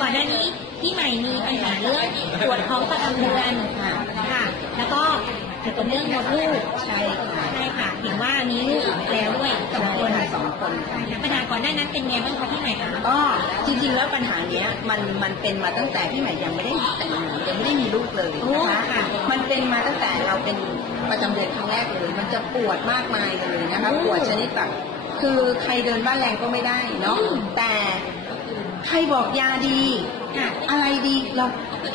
ก่อนหน้านี้พี่ใหม่มีปัญหาเรื่องปวดท้องประจำเดือนค่ะค่ะ แล้วก็เกี่ยวกับเรื่องมดลูกใช่ค่ะใช่ค่ะเห็นว่ามีลูกแล้วด้วยสองใช่คนค่ะสองคนค่ะปัญหาก่อนหน้านั้นเป็นไงบ้างคะพี่ใหม่คะก็จริงๆแล้วปัญหาเนี้ยมันมันเป็นมาตั้งแต่พี่ใหม่ยังไม่ได้แต่งงานยังไม่ได้มีลูกเลยนะคะมันเป็นมาตั้งแต่เราเป็นประจำเดือนครั้งแรกเลย มันจะปวดมากมายเลยนะคะปวดชนิดแบบคือใครเดินบ้านแรงก็ไม่ได้เนาะแต่ ใครบอกยาดีค่ะอะไรดีเรา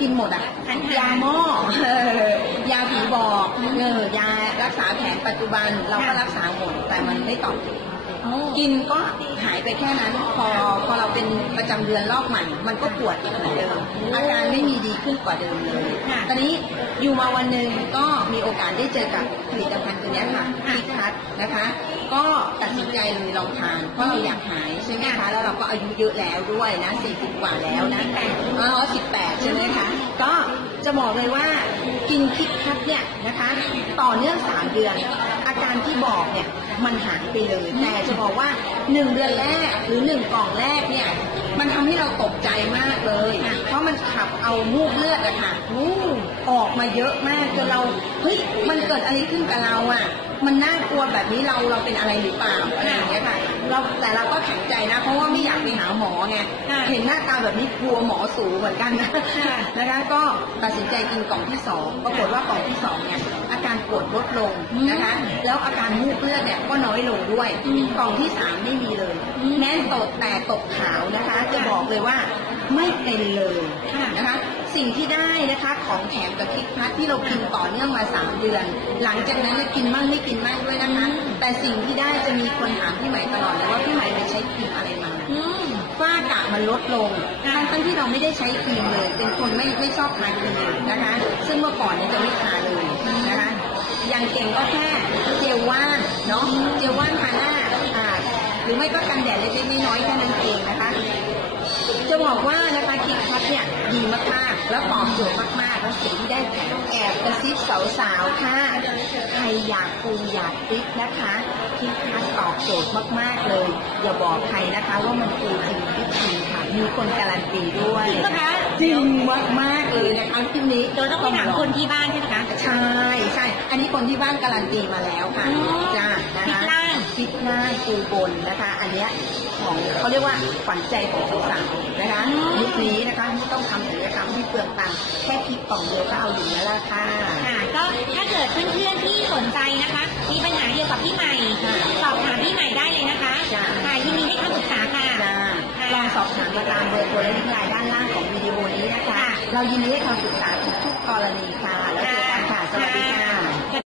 กินหมดอะฉันหายยาหม้อเออยาผีบอกเออยารักษาแผนปัจจุบันเราก็รักษาหมดแต่มันไม่ตอบโจทย์โอ้กินก็หายไปแค่นั้น พอพอเราเป็นประจำเดือนรอบใหม่ มันก็ปวดอีกเหมือนเดิมอาการไม่มีดี ขึ้นกว่าเดิมเลยค่ะตอนนี้อยู่มาวันหนึ่งก็มีโอกาสได้เจอกับผลิตภัณฑ์ตัวเนี้ยค่ะพิคัทนะคะ ก็ตัดสินใจเลยลองทานเพราะเราอยากหายใช่ไหมคะแล้วเราก็อายุเยอะแล้วด้วยนะ40กว่าแล้วนะอ๋อ18ใช่ไหมคะก็จะบอกเลยว่ากินพิคัทเนี่ยนะคะ ต่อเนื่อง3เดือน อาการที่บอกเนี่ยมันหายไปเลยแต่จะบอกว่า1เดือนแรกหรือ1กล่องแรกเนี่ยมันทำให้เราตกใจมากเลยเพราะมัน ขับเอามูกเลือดอะค่ะมูกออกมาเยอะมากจนเราเฮ้ยมันเกิดอะไรขึ้นกับเราอะมันน่ากลัวแบบนี้เราเราเป็นอะไรหรือเปล่าอะไรอย่างเงี้ยค่ะเราแต่เราก็แข็งใจนะเพราะว่า ไม่อยากไปหาหมอไงเห็นหน้าตาแบบนี้กลัวหมอสูเหมือนกันนะนะคะก็ตัดสินใจกินกล่องที่สองปรากฏว่ากล่องที่สองเนี่ยอาการปวดลดลงนะคะแล้วอาการมูกเลือดเนี่ยก็น้อยลงด้วยกล่องที่สามไม่มีเลยแน่นตดแต่ตกขาวนะคะ จะบอกเลยว่าไม่เป็นเลยนะคะสิ่งที่ได้นะคะของแถมกับคิกพัทที่เรากินต่อเนื่องมาสามเดือน หลังจากนั้นจะกินมั่งไม่กินมั่งด้วยนะคะแต่สิ่งที่ได้จะมีคนถามพี่ใหม่ตลอดเลยว่าพี่ใหม่ไปใช้ครีมอะไรมา อืม ฝ้ากระ มันลดลงทั้งทั้งที่เราไม่ได้ใช้ครีมเลย เป็นคนไม่ไม่ชอบทาครีมนะคะ ซึ่งเมื่อก่อนเนี่ยจะไม่ทาเลยนะคะอย่างเก่งก็แค่เจลว่านเนาะเจลว่านทาหน้าอ่าหรือไม่ก็กันแดดเล็กๆน้อยๆแค่นั้นเองนะคะ จะบอกว่า นะคะคิกคัทเนี่ยดีมากๆ แล้วตอบโจทย์มากๆ แล้วสิ่งที่ได้แถมแอบกระซิบสาวๆค่ะ ใครอยากปูอยากฟิตนะคะคิกคัทตอบโจทย์มากๆเลย อย่าบอกใครนะคะว่ามันปูจริงฟิตจริงค่ะ มีคนการันตีด้วยจริงปะคะจริงมากๆเลยนะคะที่นี้เราต้องไปถามคนที่บ้านใช่ไหมคะ ใช่ใช่ อันนี้คนที่บ้านการันตีมาแล้วค่ะอ๋อจ้านะ คะฟิตล่างฟิตล่างปูบนนะคะ อันเนี้ยของเขาเรียกว่าขวัญใจของสาวๆนะคะอ๋อยุคนี้นะคะไม่ต้องทำศัลยกรรมที่เปลืองตังค์แค่พริกกล่องเดียวก็เอาอยู่แล้วล่ะค่ะค่ะก็ถ้าเกิดเพื่อนๆที่สนใจนะคะ มีปัญหาเกี่ยวกับพี่ใหม่ค่ะสอบถามพี่ใหม่ได้เลยนะคะจ้ะค่ะยินดีให้คำปรึกษาค่ะจ้าค่ะลองสอบถามมาตามเบอร์โทรและลิงก์ไลน์ด้านล่างของวิดีโอนี้นะคะค่ะเรายินดีให้คำปรึกษาทุกๆกรณีค่ะ